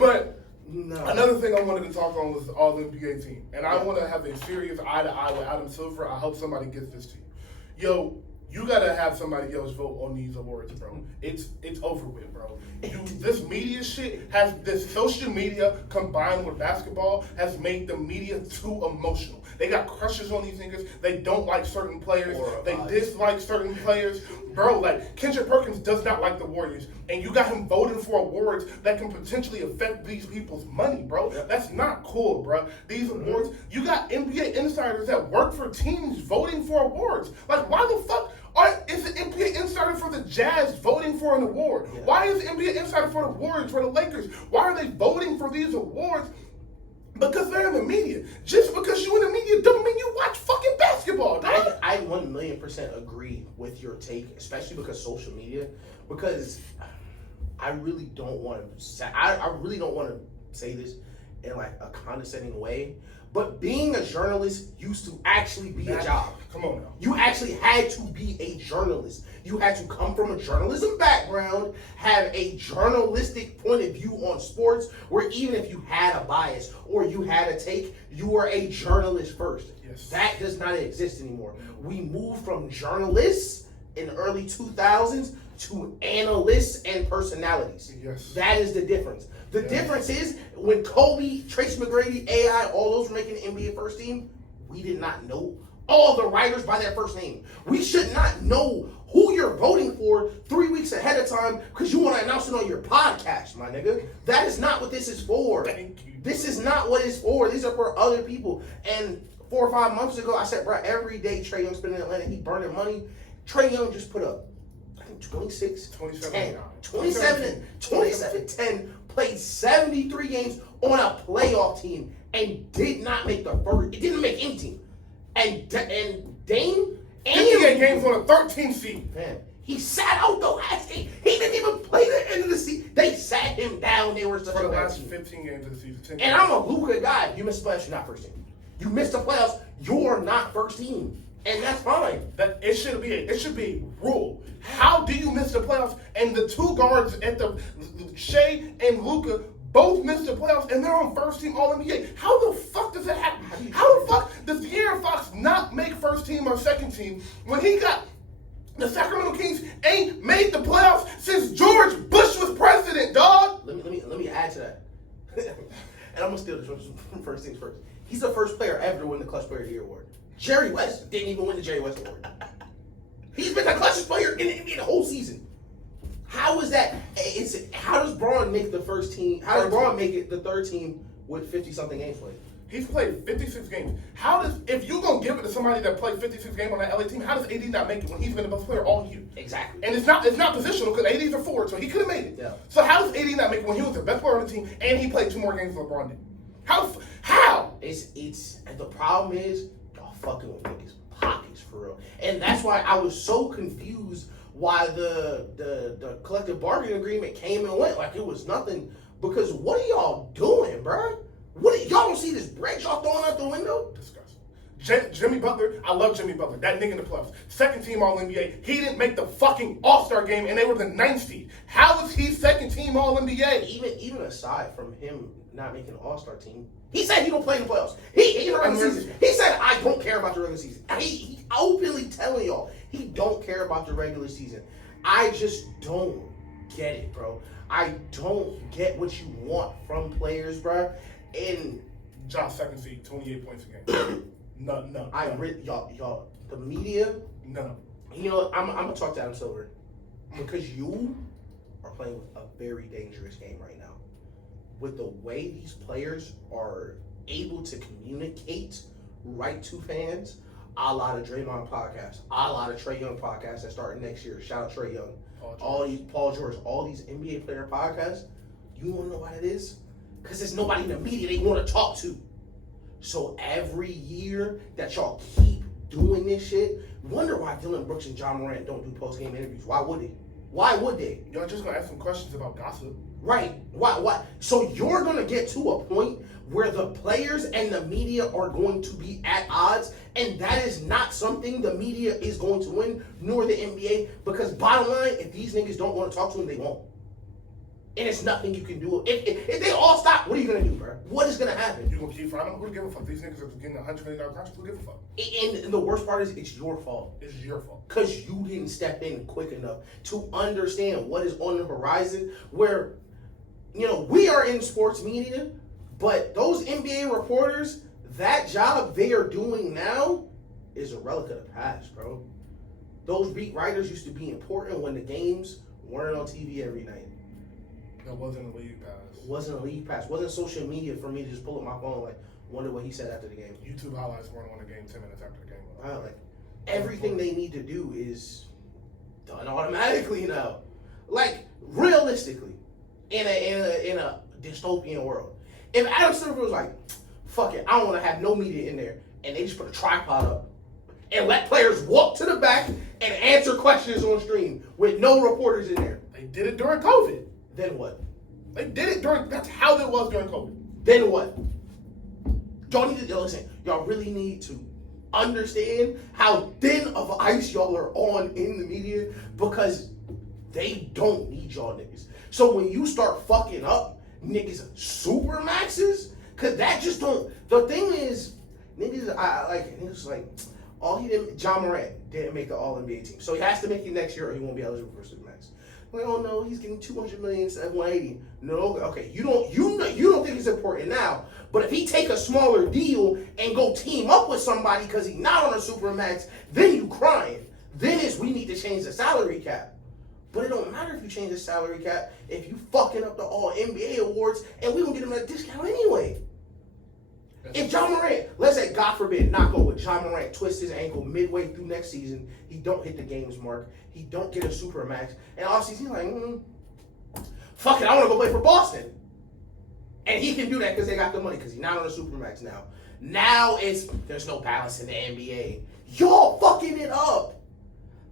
But another thing I wanted to talk on was the All-NBA team. And I want to have a serious eye-to-eye with Adam Silver. I hope somebody gets this to you. Yo, you got to have somebody else vote on these awards, bro. It's over with, bro. This media shit has, this social media combined with basketball has made the media too emotional. They got crushes on these niggas. They don't like certain players. They dislike certain players. Bro, like, Kendrick Perkins does not like the Warriors. And you got him voting for awards that can potentially affect these people's money, bro. That's not cool, bro. These awards, you got NBA insiders that work for teams voting for awards. Like, why the fuck is the NBA insider for the Jazz voting for an award? Yeah. Why is the NBA insider for the Warriors, for the Lakers? Why are they voting for these awards? Because they're in the media. Just because you in the media don't mean you watch fucking basketball, dog. I 1,000,000% agree with your take, especially because social media. Because I really don't want to. I really don't want to say this in like a condescending way. But being a journalist used to actually be a job. Come on now. You actually had to be a journalist. You had to come from a journalism background, have a journalistic point of view on sports, where even if you had a bias or you had a take, you were a journalist first. Yes. That does not exist anymore. We moved from journalists in the early 2000s to analysts and personalities. Yes. That is the difference. The difference is when Kobe, Tracy McGrady, AI, all those were making the NBA first team, we did not know all the writers by their first name. We should not know who you're voting for 3 weeks ahead of time because you want to announce it on your podcast, my nigga. That is not what this is for. Thank you. This is not what it's for. These are for other people. And 4 or 5 months ago, I said, bro, every day Trae Young spending in Atlanta, he burning money. Trae Young just put up, I think 27-10, played 73 games on a playoff team and did not make the first. It didn't make any team. And Dame 58 games on a 13 seed. Man, he sat out the last game. He didn't even play the end of the season. They sat him down. They were such for a the bad last team. 15 games of the season. And I'm a Luka guy. You missed the playoffs, you're not first team. You missed the playoffs, you're not first team. And that's fine. It should be a rule. How do you miss the playoffs? And the two guards at the Shea and Luka both missed the playoffs, and they're on first team All-NBA. How the fuck does that happen? How the fuck does De'Aaron Fox not make first team or second team when he got the Sacramento Kings ain't made the playoffs since George Bush was president, dog? Let me add to that. And I'm gonna steal this from first things first. He's the first player ever to win the Clutch Player of the Year award. Jerry West didn't even win the Jerry West award. He's been the clutchest player in the NBA the whole season. How is that? How does Braun make the first team? How does Braun make it the third team with 50-something games played? He's played 56 games. How does, if you're going to give it to somebody that played 56 games on that LA team, how does AD not make it when he's been the best player all year? Exactly. And it's not positional because AD's a forward, so he could have made it. Yeah. So how does AD not make it when he was the best player on the team and he played 2 more games than LeBron did? How? It's the problem is y'all fucking with niggas' pockets for real. And that's why I was so confused why the collective bargaining agreement came and went like it was nothing. Because what are y'all doing, bro? Y'all don't see this bread y'all throwing out the window? Disgusting. Jimmy Butler, I love Jimmy Butler. That nigga in the playoffs. Second team All-NBA. He didn't make the fucking All-Star game and they were the 9th seed. How is he second team All-NBA? Even aside from him not making an All-Star team, he said he don't play in the playoffs. He in the regular season. He said, I don't care about the regular season. He openly telling y'all he don't care about the regular season. I just don't get it, bro. I don't get what you want from players, bro. And Josh, second seed, 28 points a game. No. Y'all, the media. No. You know, I'm gonna talk to Adam Silver because you are playing with a very dangerous game right now. With the way these players are able to communicate right to fans, a lot of Draymond podcasts, a lot of Trae Young podcasts that start next year. Shout out Trae Young. Paul George, all these NBA player podcasts. You wanna know why it is? Because there's nobody in the media they want to talk to. So every year that y'all keep doing this shit, wonder why Dylan Brooks and John Morant don't do post-game interviews. Why would they? Why would they? Y'all just gonna ask some questions about gossip. Right. Why? So you're gonna get to a point where the players and the media are going to be at odds, and that is not something the media is going to win, nor the NBA, because bottom line, if these niggas don't want to talk to them, they won't. And it's nothing you can do. If they all stop, what are you going to do, bro? What is going to happen? You going to keep finding them? Who give a fuck? These niggas are getting $100 million contracts. Who give a fuck? And the worst part is it's your fault. It's your fault. Because you didn't step in quick enough to understand what is on the horizon where, we are in sports media, but those NBA reporters, that job they are doing now is a relic of the past, bro. Those beat writers used to be important when the games weren't on TV every night. That wasn't a league pass. Wasn't a league pass. Wasn't social media for me to just pull up my phone like, wonder what he said after the game. YouTube highlights weren't on the game 10 minutes after the game. Wow, like, everything they need to do is done automatically now. Like, realistically, in a dystopian world, if Adam Silver was like, fuck it, I don't want to have no media in there, and they just put a tripod up and let players walk to the back and answer questions on stream with no reporters in there. They did it during COVID. Then what? They did it that's how it was during COVID. Then what? Y'all need to, listen, y'all really need to understand how thin of ice y'all are on in the media because they don't need y'all niggas. So when you start fucking up niggas super maxes, cause that just don't, the thing is, niggas all he didn't, John Morant didn't make the All-NBA team. So he has to make it next year or he won't be eligible for Supermax. Like, oh no, he's getting $200 million instead of $180. No, okay, you don't think it's important now. But if he take a smaller deal and go team up with somebody because he's not on a Supermax, then you crying. Then it's we need to change the salary cap. But it don't matter if you change the salary cap if you fucking up the All-NBA awards and we don't get him a discount anyway. If John Morant, let's say, God forbid, knock on wood, John Morant twists his ankle midway through next season, he don't hit the games mark, he don't get a Supermax, and offseason he's like, fuck it, I want to go play for Boston. And he can do that because they got the money because he's not on a Supermax now. Now there's no balance in the NBA. Y'all fucking it up.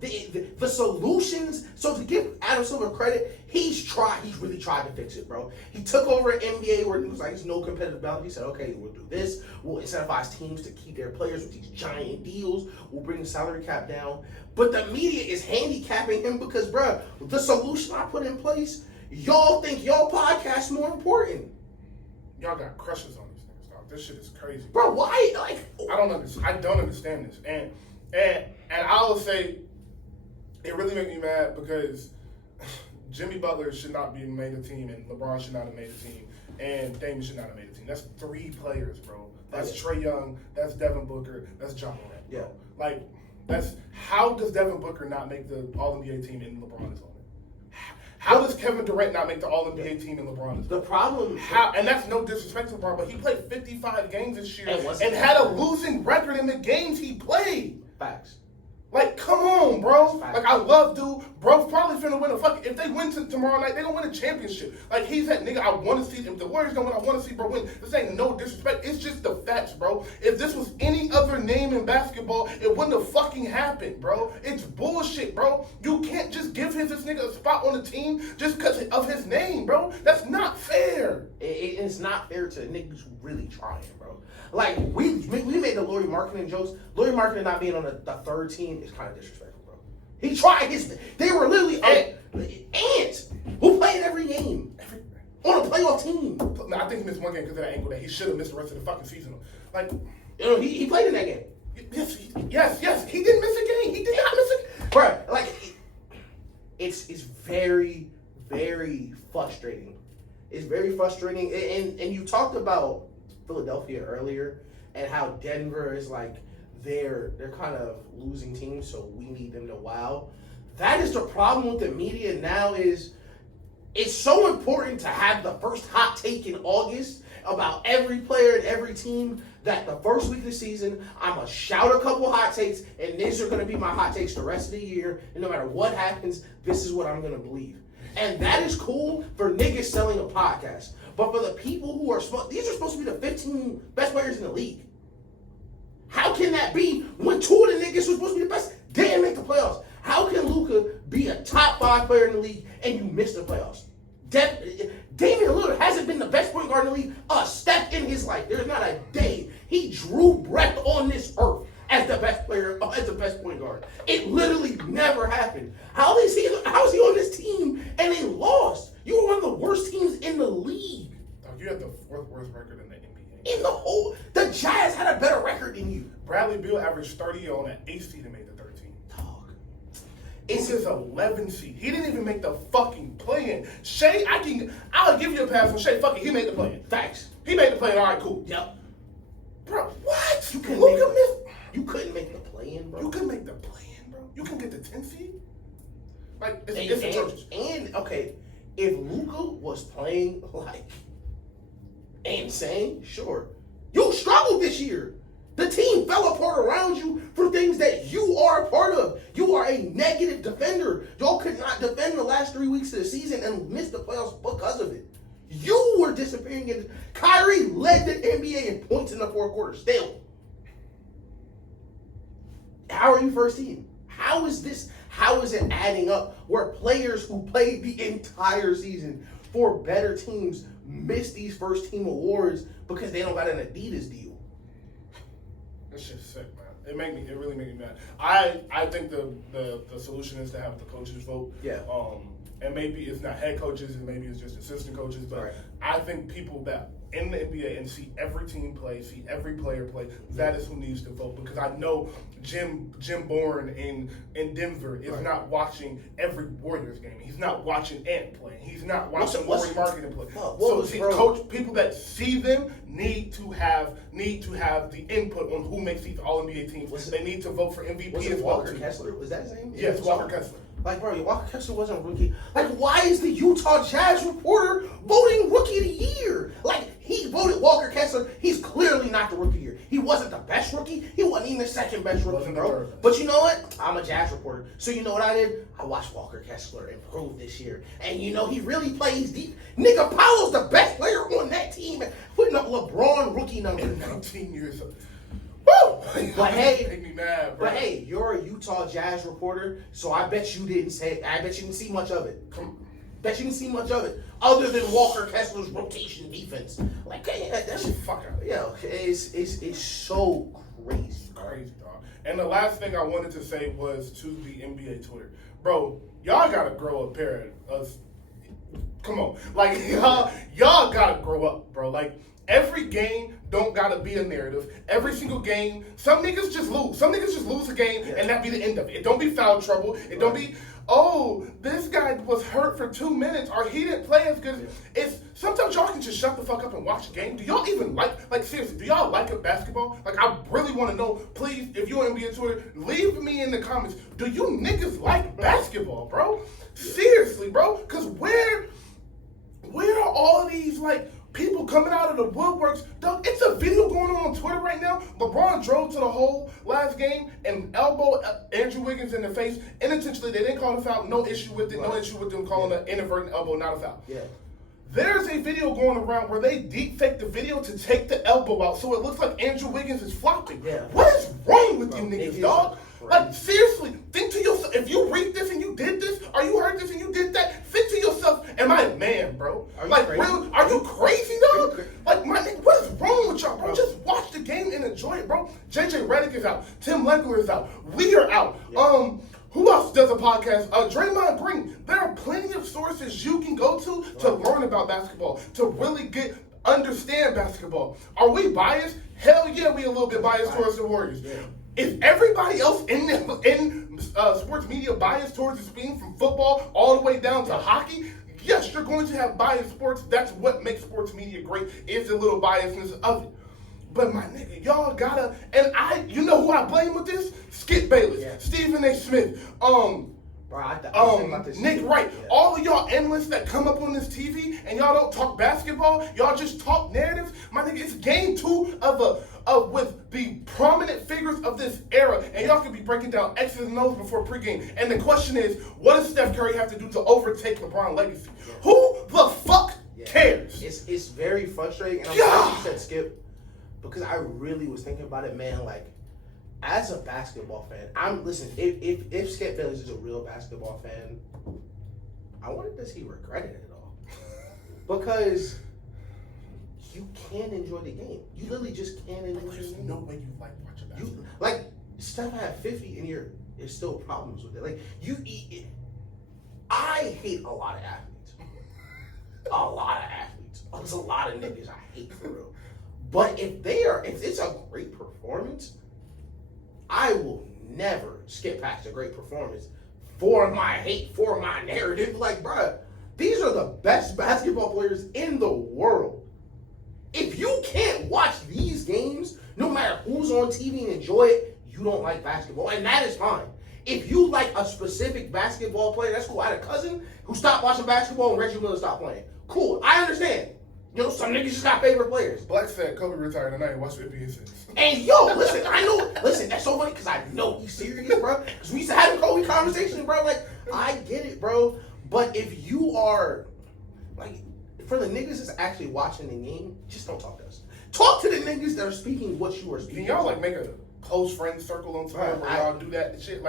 The solutions, so to give Adam Silver credit, he's really tried to fix it, bro. He took over an NBA where it was like, there's no competitive balance. He said, okay, we'll do this. We'll incentivize teams to keep their players with these giant deals. We'll bring the salary cap down. But the media is handicapping him because, bro, the solution I put in place, y'all think y'all podcast more important. Y'all got crushes on these things, dog. This shit is crazy. Bro, why? Like, I don't understand this. And I will say, it really makes me mad because Jimmy Butler should not be made a team, and LeBron should not have made a team, and Damian should not have made a team. That's 3 players, bro. That's Trae Young, that's Devin Booker, that's John Morant. Bro. Yeah. Like, how does Devin Booker not make the All-NBA team and LeBron is on it? How does Kevin Durant not make the All-NBA team and LeBron is on it? The problem... And that's no disrespect to LeBron, but he played 55 games this year and had a losing record in the games he played. Facts. Like, come on, bro. Like, I love dude. Bro's probably finna win if they win tomorrow night, they gonna win a championship. Like, he's that nigga I want to see. If the Warriors don't win, I want to see bro win. This ain't no disrespect. It's just the facts, bro. If this was any other name in basketball, it wouldn't have fucking happened, bro. It's bullshit, bro. You can't just give this nigga a spot on the team just because of his name, bro. That's not fair. It's not fair to niggas really trying, bro. Like, we made the Lauri Markkanen jokes. Lauri Markkanen not being on the 3rd team is kind of disrespectful, bro. He tried they were literally ants who played every game on a playoff team. I think he missed one game because of that ankle that he should have missed the rest of the fucking season. Like, he played in that game. Yes, he didn't miss a game. He did not miss a game. Bro, like, it's very, very frustrating. It's very frustrating. And you talked about Philadelphia earlier and how Denver is like they're kind of losing teams, so we need them to wow. That is the problem with the media now is it's so important to have the first hot take in August about every player and every team that the first week of the season, I'm going to shout a couple hot takes, and these are going to be my hot takes the rest of the year, and no matter what happens, this is what I'm going to believe. And that is cool for niggas selling a podcast. But for the people who are these are supposed to be the 15 best players in the league. How can that be when 2 of the niggas who are supposed to be the best didn't make the playoffs? How can Luka be a top 5 player in the league and you miss the playoffs? Damian Lillard hasn't been the best point guard in the league a step in his life. There's not a day he drew breath on this earth as the best player, as the best point guard. It literally never happened. How is he on this team and they lost? You were one of the worst It's his 11 seed. He didn't even make the fucking play-in. Shea, I'll give you a pass on Shea. Fuck it, he made the play-in. Facts. He made the play-in. All right, cool. Yep. Bro, what? You couldn't make the play-in, bro. You couldn't make the play-in, bro. You can get the 10 seed. Like it's atrocious. And okay, if Luka was playing like insane, sure, you struggled this year. The team fell apart around you for things that you are a part of. You are a negative defender. Y'all could not defend the last 3 weeks of the season and missed the playoffs because of it. You were disappearing. Kyrie led the NBA in points in the fourth quarter still. How are you first team? How is it adding up where players who played the entire season for better teams miss these first team awards because they don't got an Adidas deal? That shit's sick, man. It really made me mad. I think the solution is to have the coaches vote. Yeah. And maybe it's not head coaches, and maybe it's just assistant coaches. But right. I think people that in the NBA and see every team play, see every player play, that is who needs to vote. Because I know Jim Bourne in Denver is right. not watching every Warriors game. He's not watching Ant play. He's not watching Laurie Marketing play. Coach, people that see them need to have the input on who makes these All NBA teams. They need to vote for MVP as well. Walker Kessler? Was that his name? Yes, Walker Kessler. Like, bro, Walker Kessler wasn't a rookie. Like, why is the Utah Jazz reporter voting rookie of the year? Like, he voted Walker Kessler. He's clearly not the rookie of the year. He wasn't the best rookie. He wasn't even the second best rookie, bro. But you know what? I'm a Jazz reporter. So you know what I did? I watched Walker Kessler improve this year. And you know, he really plays deep. Nigga, Paolo's the best player on that team. Putting up LeBron rookie numbers. 19 years old. Woo! But hey, make me mad, bro. But hey, you're a Utah Jazz reporter, so I bet you didn't see much of it. Bet you didn't see much of it, other than Walker Kessler's rotation defense. Like, yeah, that shit, fuck out. Yeah, it's so crazy. Crazy, dog. And the last thing I wanted to say was to the NBA Twitter, bro. Y'all gotta grow up, pair of. Come on, like y'all gotta grow up, bro. Like. Every game don't gotta be a narrative. Every single game, some niggas just lose. Some niggas just lose a game and that be the end of it. It don't be foul trouble. It don't be, oh, this guy was hurt for 2 minutes or he didn't play as good. It's sometimes y'all can just shut the fuck up and watch a game. Do y'all even like seriously, do y'all like a basketball? Like I really want to know, please, if you're on NBA Twitter, leave me in the comments. Do you niggas like basketball, bro? Seriously, bro? Cause where are all these like people coming out of the woodworks? Dog, it's a video going on Twitter right now. LeBron drove to the hole last game and elbowed Andrew Wiggins in the face. Unintentionally, they didn't call a foul. No issue with it. No issue with them calling an inadvertent elbow, not a foul. Yeah. There's a video going around where they deep fake the video to take the elbow out so it looks like Andrew Wiggins is flopping. Yeah. What is wrong with you niggas, dog? Like, seriously, think to yourself, if you read this and you did this, or you heard this and you did that, think to yourself, am I a man, bro? Like, really, are you crazy, dog? Like, my nigga, what is wrong with y'all, bro? Just watch the game and enjoy it, bro. JJ Redick is out. Tim Legler is out. We are out. Yeah. Who else does a podcast? Draymond Green. There are plenty of sources you can go to learn about basketball, to really understand basketball. Are we biased? Hell yeah, we a little bit biased towards the Warriors. Yeah. Is everybody else in sports media biased towards the team from football all the way down to hockey? Yes, you're going to have biased sports. That's what makes sports media great, is the little biasness of it. But my nigga, y'all gotta, and you know who I blame with this? Skip Bayless, Stephen A. Smith, Nick Wright, all of y'all analysts that come up on this TV and y'all don't talk basketball, y'all just talk narratives. My nigga, it's game 2 of with the prominent figures of this era, and y'all could be breaking down X's and O's before pregame. And the question is, what does Steph Curry have to do to overtake LeBron's legacy? Who the fuck cares? It's very frustrating, and I'm glad you said Skip, because I really was thinking about it, man. Like, as a basketball fan, if Skip Bayless is a real basketball fan, I wonder, does he regret it at all? Because you can't enjoy the game. You literally just can't enjoy the game. There's no way you like watching basketball. Like, Steph had 50 and there's still problems with it. Like, I hate a lot of athletes. There's a lot of niggas I hate for real. But if it's a great performance, I will never skip past a great performance for my hate, for my narrative. Like, bruh, these are the best basketball players in the world. If you can't watch these games, no matter who's on TV and enjoy it, you don't like basketball, and that is fine. If you like a specific basketball player, that's cool. I had a cousin who stopped watching basketball and Reggie Miller stopped playing. Cool, I understand. You know, some niggas just got favorite players. Black said Kobe retired and I ain't watched NBA since. And yo, listen, I know, listen, that's so funny because I know he's serious, bro. Because we used to have a Kobe conversation, bro. Like, I get it, bro. But if you are, like, for the niggas that's actually watching the game, just don't talk to us. Talk to the niggas that are speaking what you are speaking. Can y'all, like, make a close friend circle on Twitter where y'all do that and shit?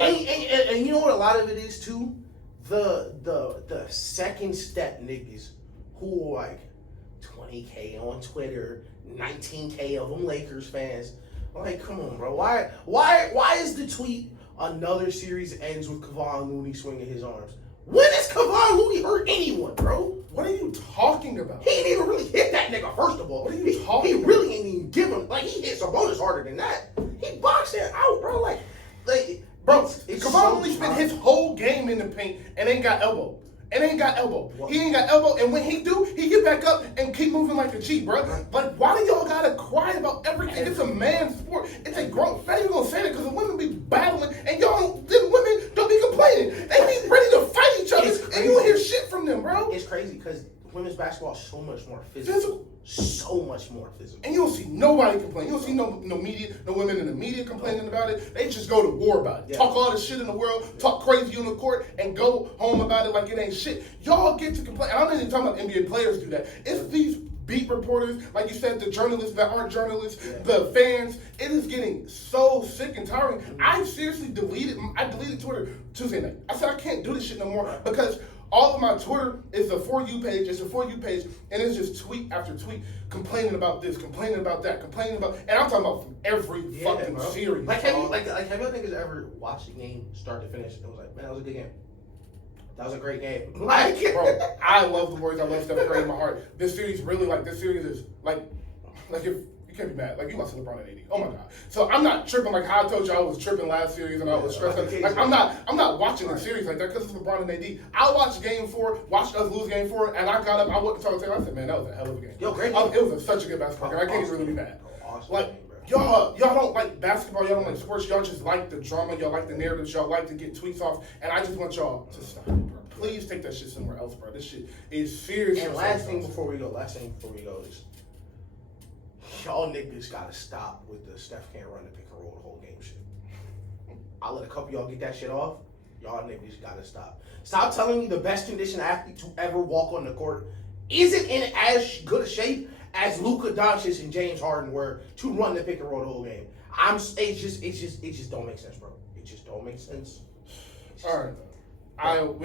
And you know what a lot of it is, too? The second step niggas who are, like, 20K on Twitter, 19K of them Lakers fans. Like, come on, bro. Why is the tweet another series ends with Kevon Looney swinging his arms? When has Kevon Looney hurt anyone, bro? What are you talking about? He ain't even really hit that nigga, first of all. What are you talking He about? really ain't even give him, like, he hit Sabonis harder than that. He boxed it out, bro. Like Bro, it's Kevon so only spent hard. his whole game in the paint and ain't got elbow. He ain't got elbow, and when he do, he get back up and keep moving like a G, bro. Like, why do y'all gotta cry about everything? It's a man's sport. It's a grown. Not even gonna say that because the women be battling, and the women don't be complaining. They be ready to fight each other, and you don't hear shit from them, bro. It's crazy because women's basketball is so much more physical. So much more physical. And you don't see nobody complain. You don't see no media, no women in the media complaining about it. They just go to war about it. Yeah. Talk all the shit in the world, talk crazy on the court, and go home about it like it ain't shit. Y'all get to complain. And I'm not even talking about NBA players do that. It's these beat reporters, like you said, the journalists that aren't journalists, the fans. It is getting so sick and tiring. I seriously deleted Twitter Tuesday night. I said I can't do this shit no more because all of my Twitter is a For You page. It's a For You page, and it's just tweet after tweet complaining about this, complaining about that, and I'm talking about from every fucking series. Like, have y'all niggas ever watched a game start to finish? It was like, man, that was a good game. That was a great game. Like, bro, I love the Warriors. I love Steph Curry in my heart. This series is like if you can't be mad. Like, you lost to LeBron at 80. Oh my god. So I'm not tripping like how I told you I was tripping last series and I was stressed out. Like, I'm not watching the series like that because it's LeBron and AD. I watched game 4, watched us lose game 4, and I got up. I went to talk to him. I said, man, that was a hell of a game. Yo, great game. It was such a good basketball game. I can't even really be mad. Awesome Like, game, bro. y'all don't like basketball. Y'all don't like sports. Y'all just like the drama. Y'all like the narratives. Y'all like to get tweets off. And I just want y'all to stop, bro. Please take that shit somewhere else, bro. This shit is serious. And last thing before we go is y'all niggas gotta stop with the Steph can't run the pick and roll the whole game shit. I'll let a couple of y'all get that shit off. Y'all niggas gotta stop. Stop telling me the best conditioned athlete to ever walk on the court isn't in as good a shape as Luka Doncic and James Harden were to run the pick and roll the whole game. It just don't make sense, bro. It just don't make sense. All right.